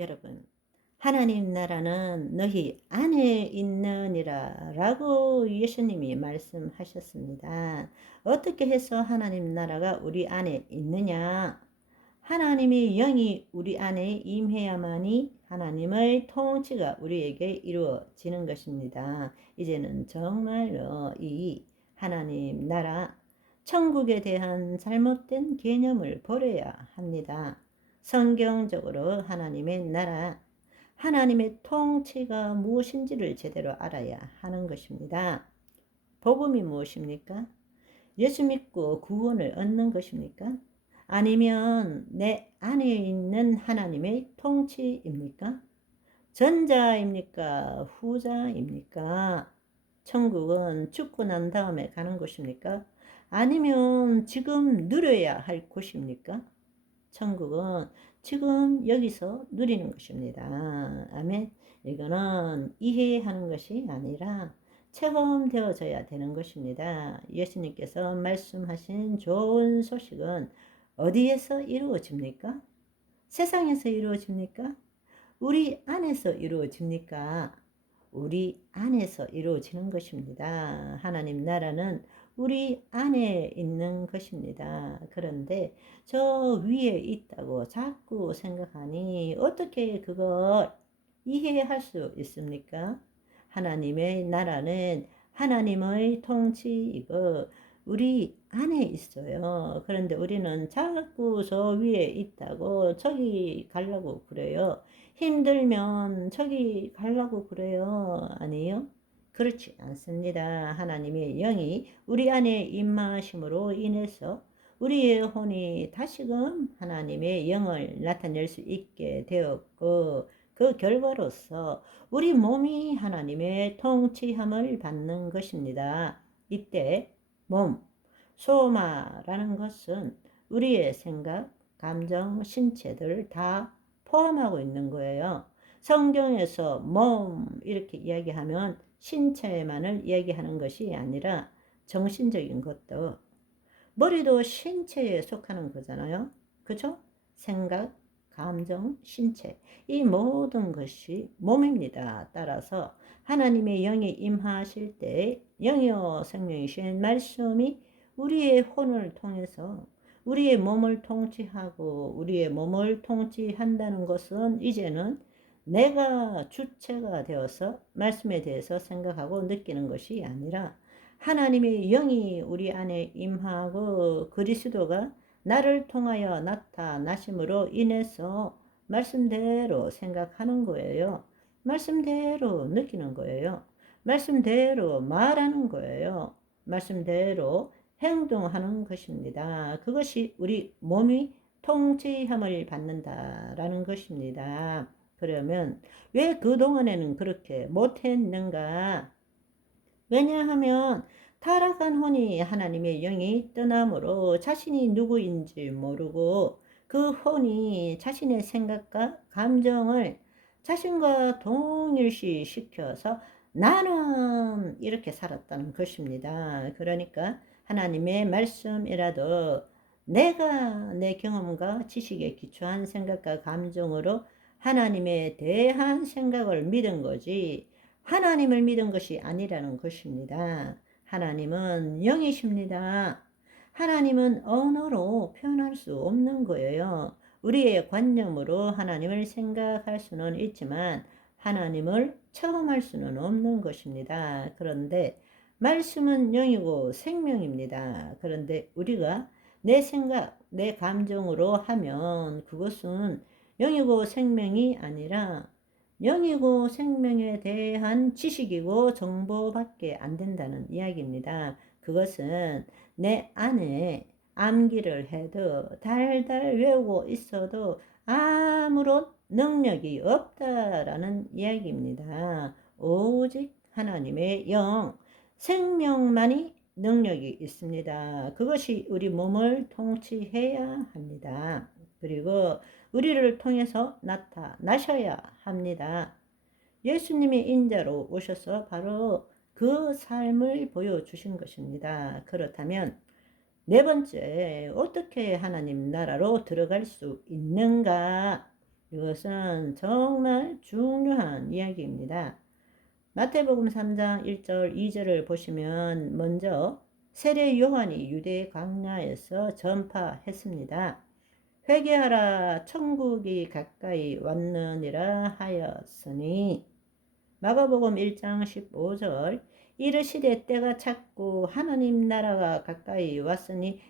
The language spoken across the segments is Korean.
여러분, 하나님 나라는 너희 안에 있느니라 라고 예수님이 말씀하셨습니다. 어떻게 해서 하나님 나라가 우리 안에 있느냐? 하나님의 영이 우리 안에 임해야만이 하나님의 통치가 우리에게 이루어지는 것입니다. 이제는 정말로 이 하나님 나라, 천국에 대한 잘못된 개념을 버려야 합니다. 성경적으로 하나님의 나라, 하나님의 통치가 무엇인지를 제대로 알아야 하는 것입니다. 복음이 무엇입니까? 예수 믿고 구원을 얻는 것입니까? 아니면 내 안에 있는 하나님의 통치입니까? 전자입니까? 후자입니까? 천국은 죽고 난 다음에 가는 곳입니까? 아니면 지금 누려야 할 곳입니까? 천국은 지금 여기서 누리는 것입니다. 아멘. 이거는 이해하는 것이 아니라 체험되어져야 되는 것입니다. 예수님께서 말씀하신 좋은 소식은 어디에서 이루어집니까? 세상에서 이루어집니까? 우리 안에서 이루어집니까? 우리 안에서 이루어지는 것입니다. 하나님 나라는 우리 안에 있는 것입니다. 그런데 저 위에 있다고 자꾸 생각하니 어떻게 그걸 이해할 수 있습니까? 하나님의 나라는 하나님의 통치이고 우리 안에 있어요. 그런데 우리는 자꾸 저 위에 있다고 저기 가려고 그래요. 힘들면 저기 가려고 그래요. 아니요? 그렇지 않습니다. 하나님의 영이 우리 안에 임하심으로 인해서 우리의 혼이 다시금 하나님의 영을 나타낼 수 있게 되었고, 그 결과로서 우리 몸이 하나님의 통치함을 받는 것입니다. 이때 몸, 소마라는 것은 우리의 생각, 감정, 신체들 다 포함하고 있는 거예요. 성경에서 몸 이렇게 이야기하면 신체만을 이야기하는 것이 아니라 정신적인 것도, 머리도 신체에 속하는 거잖아요. 그죠? 생각, 감정, 신체, 이 모든 것이 몸입니다. 따라서 하나님의 영이 임하실 때 영이요 생명이신 말씀이 우리의 혼을 통해서 우리의 몸을 통치하고 우리의 몸을 통치한다는 것은 이제는 내가 주체가 되어서 말씀에 대해서 생각하고 느끼는 것이 아니라 하나님의 영이 우리 안에 임하고 그리스도가 나를 통하여 나타나심으로 인해서 말씀대로 생각하는 거예요. 말씀대로 느끼는 거예요. 말씀대로 말하는 거예요. 말씀대로 행동하는 것입니다. 그것이 우리 몸이 통치함을 받는다라는 것입니다. 그러면 왜 그동안에는 그렇게 못했는가? 왜냐하면 타락한 혼이 하나님의 영이 떠남으로 자신이 누구인지 모르고 그 혼이 자신의 생각과 감정을 자신과 동일시 시켜서 나는 이렇게 살았다는 것입니다. 그러니까 하나님의 말씀이라도 내가 내 경험과 지식에 기초한 생각과 감정으로 하나님에 대한 생각을 믿은 거지 하나님을 믿은 것이 아니라는 것입니다. 하나님은 영이십니다. 하나님은 언어로 표현할 수 없는 거예요. 우리의 관념으로 하나님을 생각할 수는 있지만 하나님을 체험할 수는 없는 것입니다. 그런데 말씀은 영이고 생명입니다. 그런데 우리가 내 생각, 내 감정으로 하면 그것은 영이고 생명이 아니라 영이고 생명에 대한 지식이고 정보밖에 안 된다는 이야기입니다. 그것은 내 안에 암기를 해도 달달 외우고 있어도 아무런 능력이 없다라는 이야기입니다. 오직 하나님의 영, 생명만이 능력이 있습니다. 그것이 우리 몸을 통치해야 합니다. 그리고 우리를 통해서 나타나셔야 합니다. 예수님이 인자로 오셔서 바로 그 삶을 보여주신 것입니다. 그렇다면 네 번째, 어떻게 하나님 나라로 들어갈 수 있는가? 이것은 정말 중요한 이야기입니다. 마태복음 3장 1절 2절을 보시면 먼저 세례 요한이 유대 광야에서 전파했습니다. 회개하라 천국이 가까이 왔느니라 하였으니. 마가복음 1장 15절 이르시되 때가 찼고 하나님 나라가 가까이 왔으니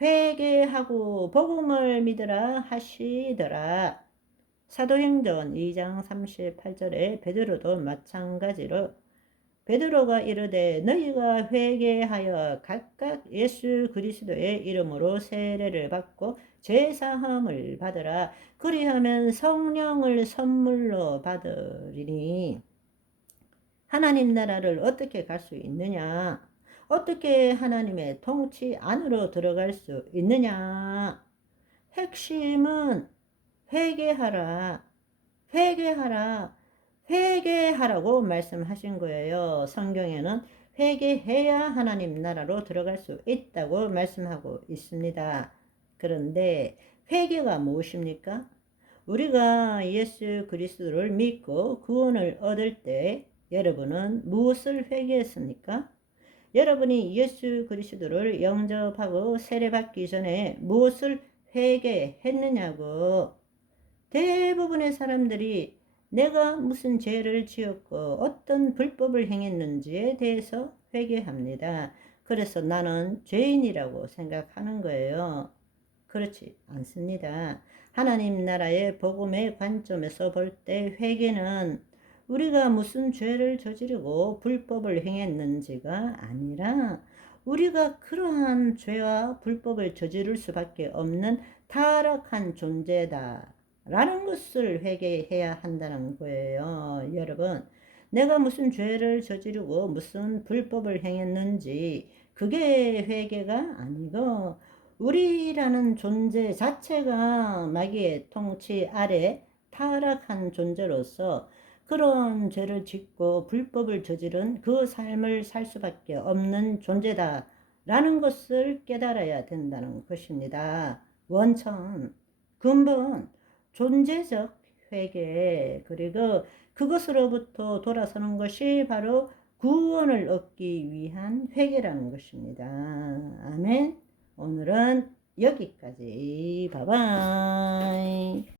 회개하고 복음을 믿으라 하시더라. 사도행전 2장 38절에 베드로도 마찬가지로 베드로가 이르되 너희가 회개하여 각각 예수 그리스도의 이름으로 세례를 받고 죄사함을 받으라. 그리하면 성령을 선물로 받으리니. 하나님 나라를 어떻게 갈 수 있느냐? 어떻게 하나님의 통치 안으로 들어갈 수 있느냐? 핵심은 회개하라, 회개하라, 회개하라고 말씀하신 거예요. 성경에는 회개해야 하나님 나라로 들어갈 수 있다고 말씀하고 있습니다. 그런데 회개가 무엇입니까? 우리가 예수 그리스도를 믿고 구원을 얻을 때 여러분은 무엇을 회개했습니까? 여러분이 예수 그리스도를 영접하고 세례받기 전에 무엇을 회개했느냐고. 대부분의 사람들이 내가 무슨 죄를 지었고 어떤 불법을 행했는지에 대해서 회개합니다. 그래서 나는 죄인이라고 생각하는 거예요. 그렇지 않습니다. 하나님 나라의 복음의 관점에서 볼 때 회개는 우리가 무슨 죄를 저지르고 불법을 행했는지가 아니라 우리가 그러한 죄와 불법을 저지를 수밖에 없는 타락한 존재다 라는 것을 회개해야 한다는 거예요. 여러분, 내가 무슨 죄를 저지르고 무슨 불법을 행했는지 그게 회개가 아니고 우리라는 존재 자체가 마귀의 통치 아래 타락한 존재로서 그런 죄를 짓고 불법을 저지른 그 삶을 살 수밖에 없는 존재다 라는 것을 깨달아야 된다는 것입니다. 원천, 근본, 존재적 회개, 그리고 그것으로부터 돌아서는 것이 바로 구원을 얻기 위한 회개라는 것입니다. 아멘. 오늘은 여기까지. 바이바이.